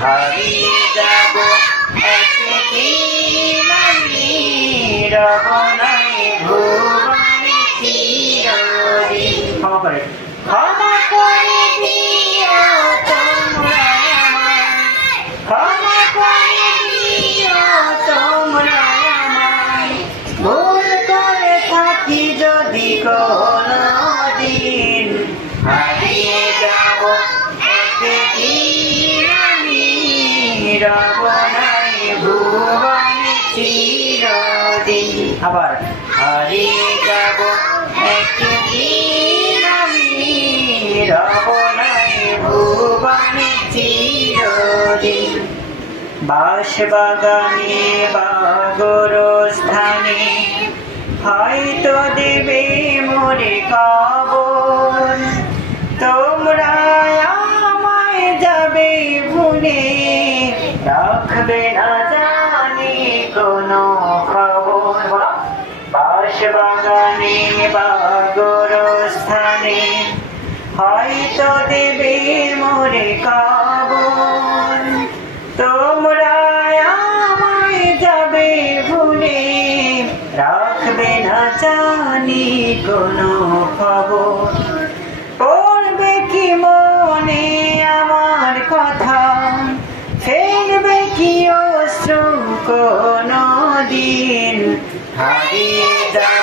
হারিয়ে যাব ক্ষমা করে ক্ষমা করে দিও তোমরা ক্ষমা করে দিও তোমরা আমায়। ভুল করে থাকি যদি কোনো রব নাই ভুবনে চিরদিন। আবার ভুবনে চিরদিন। বাস বাগানে বাগর স্থানে হয়তো দেবে মোরে কবর বাগানে বাগর স্থানে হয়তো দেবে মোরে কবর তোমরা আমায় যাবে ভুলে, রাখবে না জানি কোনো খবর। পড়বে কি মনে আমার কথা, ফেলবে কি অশ্রু কোনো দিন। হারিয়ে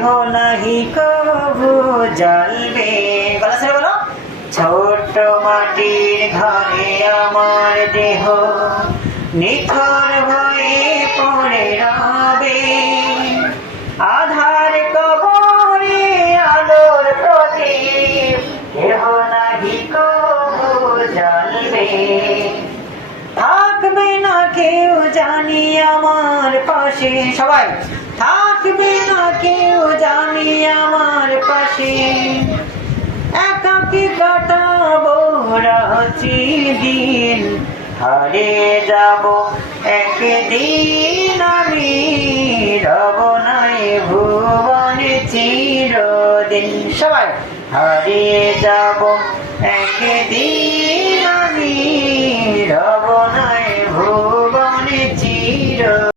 কেহ নাহি কবু জ্বলবে বলো। ছোট্ট মাটির ঘরে আমার দেহ নিথর হয়ে পড়ে রবে। আধার কবরে আলোর প্রদীপ কেহ নাহি কবু জ্বলবে থাকবে না কেউ জানি আমার পাশে সবাই। থাকবে না কেউ জানি আমার পাশে। একাকি কাটাবো রাত্রি দিন। হারিয়ে যাব একদিন আমি। রব নাই ভুবনে চিরদিন। সবাই হারিয়ে যাব একদিন